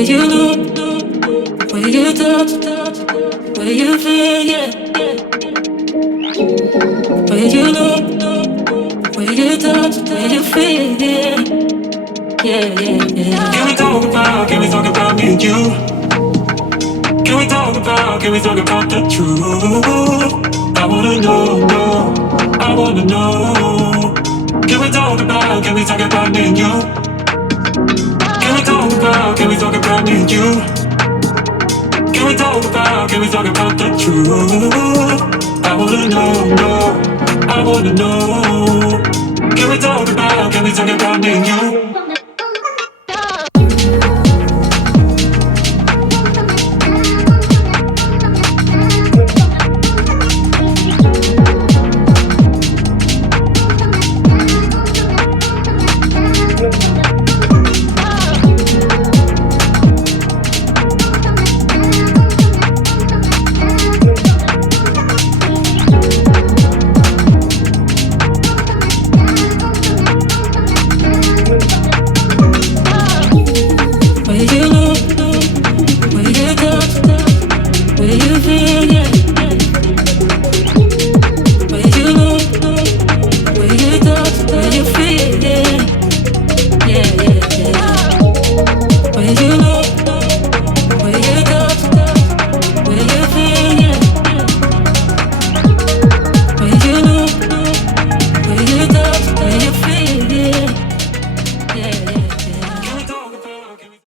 Where you look, where you touch, where you feel, yeah. Where you look, where you touch, where you feel, yeah. Yeah, yeah, yeah. Can we talk about me and you? Can we talk about the truth? I wanna know, no, I wanna know. Can we talk about me and you? Can we talk about me and you? Can we talk about the truth? I wanna know, no, I wanna know. Can we talk about me and you? Where you